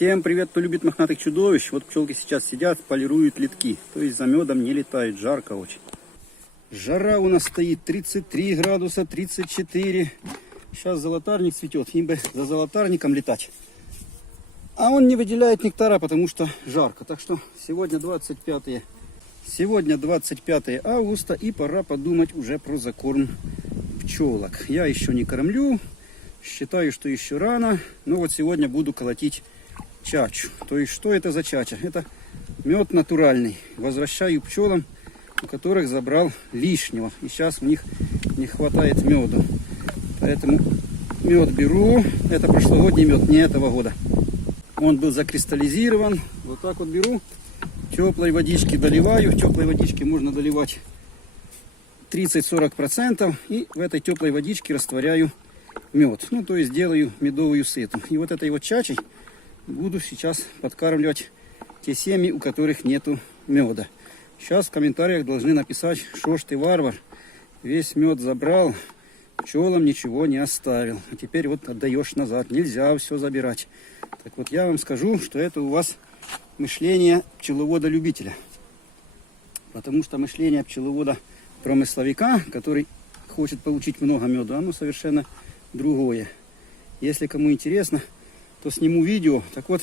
Всем привет, кто любит мохнатых чудовищ. Вот пчелки сейчас сидят, полируют литки. То есть за медом не летают, жарко очень. Жара у нас стоит 33 градуса, 34. Сейчас золотарник цветет, им бы за золотарником летать. А он не выделяет нектара, потому что жарко. Так что сегодня 25 августа и пора подумать уже про закорм пчелок. Я еще не кормлю, считаю, что еще рано. Но вот сегодня буду колотить чачу. То есть что это за чача? Это мед натуральный. Возвращаю пчелам, у которых забрал лишнего. И сейчас у них не хватает меду. Поэтому мед беру. Это прошлогодний мед, не этого года. Он был закристаллизирован. Вот так вот беру. Теплой водички доливаю. В теплой водичке можно доливать 30-40%. И в этой теплой водичке растворяю мед. Ну, то есть делаю медовую сыту. И вот этой вот чачей буду сейчас подкармливать те семьи, у которых нету меда. Сейчас в комментариях должны написать, что ж ты варвар, весь мед забрал, пчелам ничего не оставил. А теперь вот отдаешь назад, нельзя все забирать. Так вот я вам скажу, что это у вас мышление пчеловода-любителя. Потому что мышление пчеловода-промысловика, который хочет получить много меда, оно совершенно другое. Если кому интересно, то сниму видео. Так вот,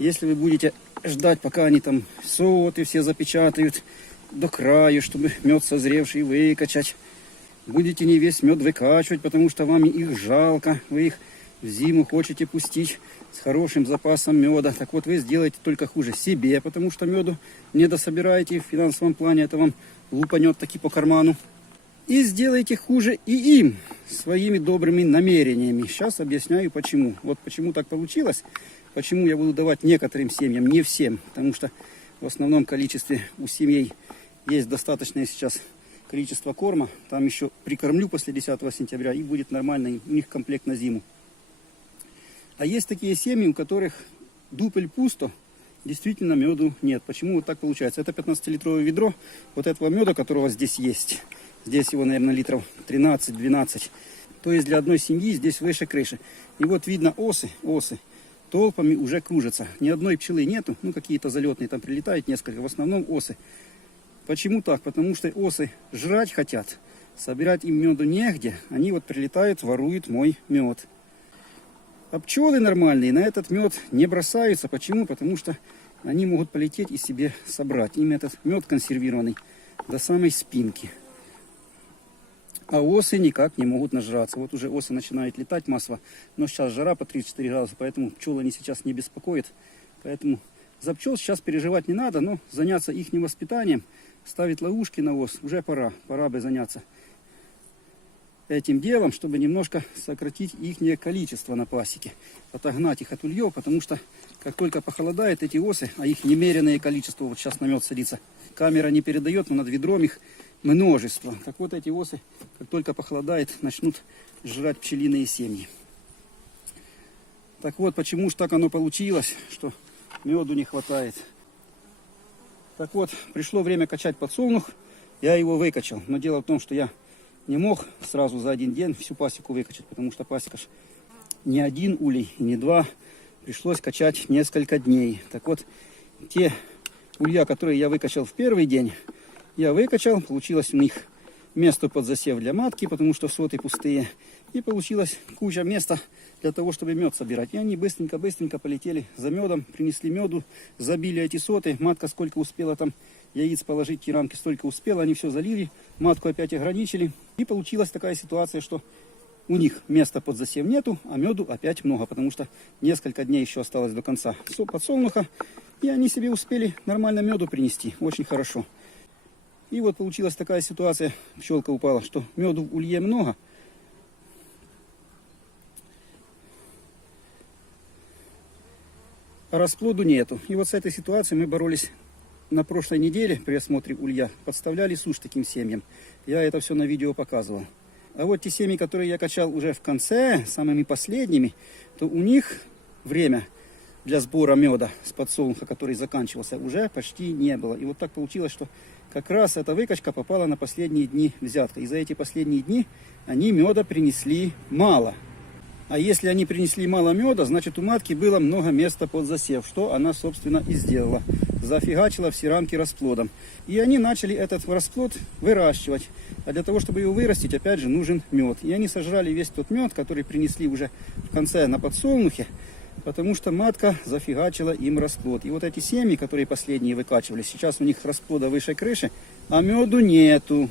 если вы будете ждать, пока они там соты все запечатают до края, чтобы мед созревший выкачать, будете не весь мед выкачивать, потому что вам их жалко, вы их в зиму хотите пустить с хорошим запасом меда. Так вот, вы сделаете только хуже себе, потому что меду не дособираете в финансовом плане, это вам лупанет таки по карману. И сделайте хуже и им своими добрыми намерениями. Сейчас объясняю почему. Вот почему так получилось. Почему я буду давать некоторым семьям, не всем. Потому что в основном количестве у семей есть достаточное сейчас количество корма. Там еще прикормлю после 10 сентября и будет нормально у них комплект на зиму. А есть такие семьи, у которых дупель пусто. Действительно меду нет. Почему вот так получается? Это 15-литровое ведро вот этого меда, которого здесь есть. Здесь его, наверное, литров 13-12. То есть для одной семьи здесь выше крыши. И вот видно осы толпами уже кружатся. Ни одной пчелы нету. Ну, какие-то залетные там прилетают несколько. В основном осы. Почему так? Потому что осы жрать хотят. Собирать им меду негде. Они вот прилетают, воруют мой мед. А пчелы нормальные на этот мед не бросаются. Почему? Потому что они могут полететь и себе собрать. Им этот мед консервированный до самой спинки. А осы никак не могут нажраться. Вот уже осы начинают летать массово. Но сейчас жара по 34 градуса, поэтому пчелы они сейчас не беспокоят. Поэтому за пчел сейчас переживать не надо, но заняться их воспитанием, ставить ловушки на ос, уже пора. Пора бы заняться этим делом, чтобы немножко сократить их количество на пасеке. Отогнать их от ульев, потому что как только похолодает, эти осы, а их немеренное количество, вот сейчас на мед садится, камера не передает, но над ведром их множество. Так вот эти осы, как только похолодает, начнут жрать пчелиные семьи. Так вот, почему же так оно получилось, что меду не хватает. Так вот, пришло время качать подсолнух, я его выкачал. Но дело в том, что я не мог сразу за один день всю пасеку выкачать, потому что пасека ж не один улей и не два. Пришлось качать несколько дней. Так вот, те улья, которые я выкачал в первый день, я выкачал, получилось у них место под засев для матки, потому что соты пустые. И получилось куча места для того, чтобы мед собирать. И они быстренько полетели за медом, принесли меду, забили эти соты. Матка сколько успела там яиц положить, те рамки столько успела, они все залили. Матку опять ограничили. И получилась такая ситуация, что у них места под засев нету, а меду опять много, потому что несколько дней еще осталось до конца подсолнуха. И они себе успели нормально меду принести. Очень хорошо. И вот получилась такая ситуация, пчелка упала, что меду в улье много, а расплоду нету. И вот с этой ситуацией мы боролись на прошлой неделе при осмотре улья. Подставляли сушь таким семьям. Я это все на видео показывал. А вот те семьи, которые я качал уже в конце, самыми последними, то у них время для сбора меда с подсолнуха, который заканчивался, уже почти не было. И вот так получилось, что как раз эта выкачка попала на последние дни взятка. И за эти последние дни они меда принесли мало. А если они принесли мало меда, значит у матки было много места под засев, что она, собственно, и сделала. Зафигачила все рамки расплодом. И они начали этот расплод выращивать. А для того, чтобы его вырастить, опять же, нужен мед. И они сожрали весь тот мед, который принесли уже в конце на подсолнухе, потому что матка зафигачила им расплод. И вот эти семьи, которые последние выкачивали, сейчас у них расплода выше крыши, а меду нету.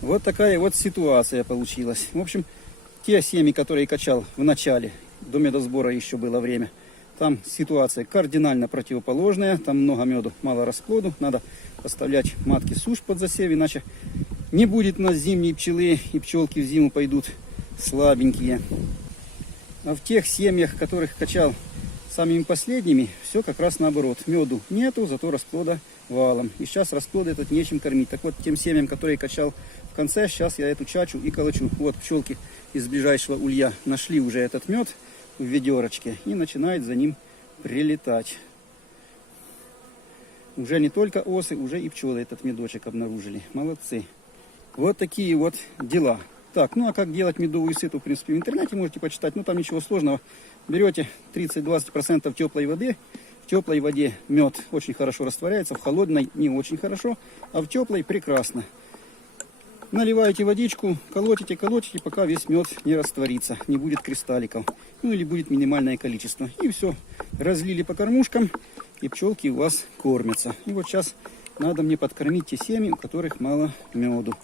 Вот такая вот ситуация получилась. В общем, те семьи, которые качал в начале, до медосбора еще было время, там ситуация кардинально противоположная. Там много меду, мало расплоду. Надо поставлять матке сушь под засев, иначе не будет у нас зимней пчелы, и пчелки в зиму пойдут слабенькие. А в тех семьях, которых качал самыми последними, все как раз наоборот. Меду нету, зато расплода валом. И сейчас расплода этот нечем кормить. Так вот, тем семьям, которые качал в конце, сейчас я эту чачу и колочу. Вот пчелки из ближайшего улья нашли уже этот мед в ведерочке и начинают за ним прилетать. Уже не только осы, уже и пчелы этот медочек обнаружили. Молодцы. Вот такие вот дела. Так, ну а как делать медовую сыту, в принципе, в интернете можете почитать. Ну там ничего сложного. Берете 30-20% теплой воды. В теплой воде мед очень хорошо растворяется, в холодной не очень хорошо, а в теплой прекрасно. Наливаете водичку, колотите, пока весь мед не растворится, не будет кристалликов. Ну или будет минимальное количество. И все, разлили по кормушкам, и пчелки у вас кормятся. И вот сейчас надо мне подкормить те семьи, у которых мало меду.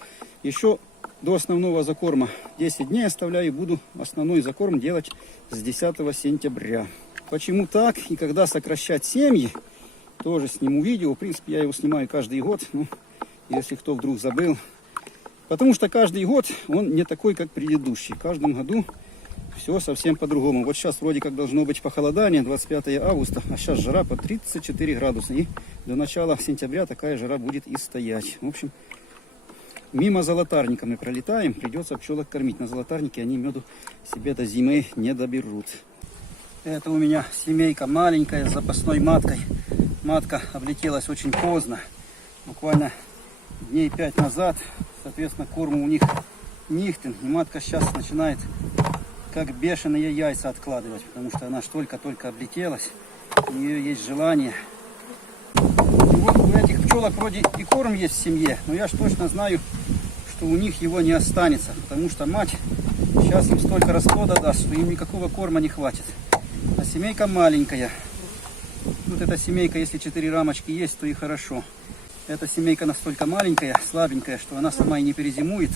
Еще до основного закорма 10 дней оставляю, буду основной закорм делать с 10 сентября. Почему так и когда сокращать семьи, тоже сниму видео. В принципе, я его снимаю каждый год, ну, если кто вдруг забыл. Потому что каждый год он не такой, как предыдущий. В каждом году все совсем по-другому. Вот сейчас вроде как должно быть похолодание, 25 августа, а сейчас жара по 34 градуса. И до начала сентября такая жара будет и стоять. В общем, мимо золотарника мы пролетаем, придется пчелок кормить. На золотарнике они меду себе до зимы не доберут. Это у меня семейка маленькая с запасной маткой. Матка облетелась очень поздно, буквально дней 5 назад. Соответственно, корм у них нихтен. И матка сейчас начинает как бешеные яйца откладывать, потому что она ж только-только облетелась. У нее есть желание. И вот у этих пчелок вроде и корм есть в семье, но я ж точно знаю, что у них его не останется, потому что мать сейчас им столько расплода даст, что им никакого корма не хватит. А семейка маленькая. Вот эта семейка, если 4 рамочки есть, то и хорошо. Эта семейка настолько маленькая, слабенькая, что она сама и не перезимует.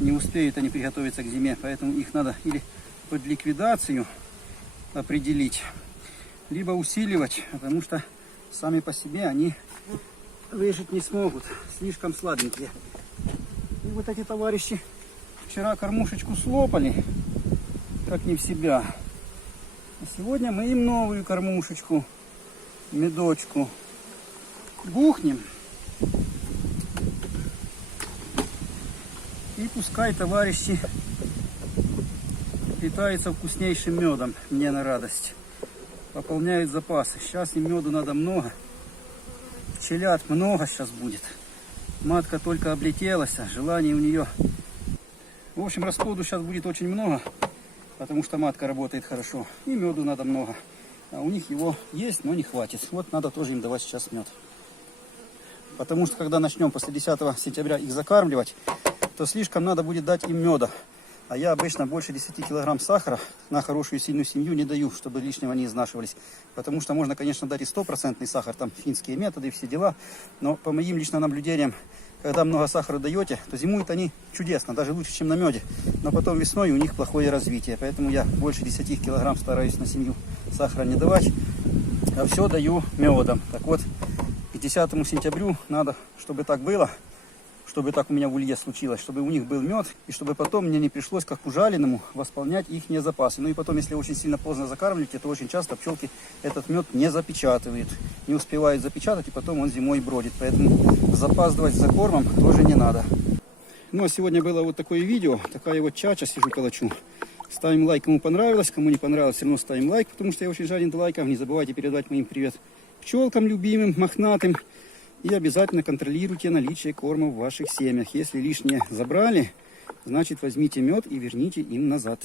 Не успеют они приготовиться к зиме. Поэтому их надо или под ликвидацию определить, либо усиливать, потому что сами по себе они выжить не смогут. Слишком слабенькие. И вот эти товарищи вчера кормушечку слопали, как не в себя. А сегодня мы им новую кормушечку, медочку, бухнем. И пускай товарищи питаются вкуснейшим медом, мне на радость. Пополняют запасы. Сейчас им меду надо много. Пчелят много сейчас будет. Матка только облетелась, а желание у нее. В общем, расплоду сейчас будет очень много, потому что матка работает хорошо. И меду надо много. А у них его есть, но не хватит. Вот надо тоже им давать сейчас мед. Потому что когда начнем после 10 сентября их закармливать, то слишком надо будет дать им меда. А я обычно больше 10 килограмм сахара на хорошую сильную семью не даю, чтобы лишнего не изнашивались. Потому что можно, конечно, дать и 100% сахар, там финские методы и все дела. Но по моим личным наблюдениям, когда много сахара даете, то зимуют они чудесно, даже лучше, чем на меде. Но потом весной у них плохое развитие. Поэтому я больше 10 килограмм стараюсь на семью сахара не давать, а все даю медом. Так вот, к 10 сентябрю надо, чтобы так было, чтобы так у меня в улье случилось, чтобы у них был мед, и чтобы потом мне не пришлось, как ужаленному, восполнять их запасы. Ну и потом, если очень сильно поздно закармливаете, то очень часто пчелки этот мед не запечатывают, не успевают запечатать, и потом он зимой бродит. Поэтому запаздывать за кормом тоже не надо. Ну а сегодня было вот такое видео, такая вот чача, сижу колочу. Ставим лайк, кому понравилось, кому не понравилось, все равно ставим лайк, потому что я очень жаден до лайков. Не забывайте передавать моим привет пчелкам любимым, мохнатым. И обязательно контролируйте наличие корма в ваших семьях. Если лишнее забрали, значит возьмите мед и верните им назад.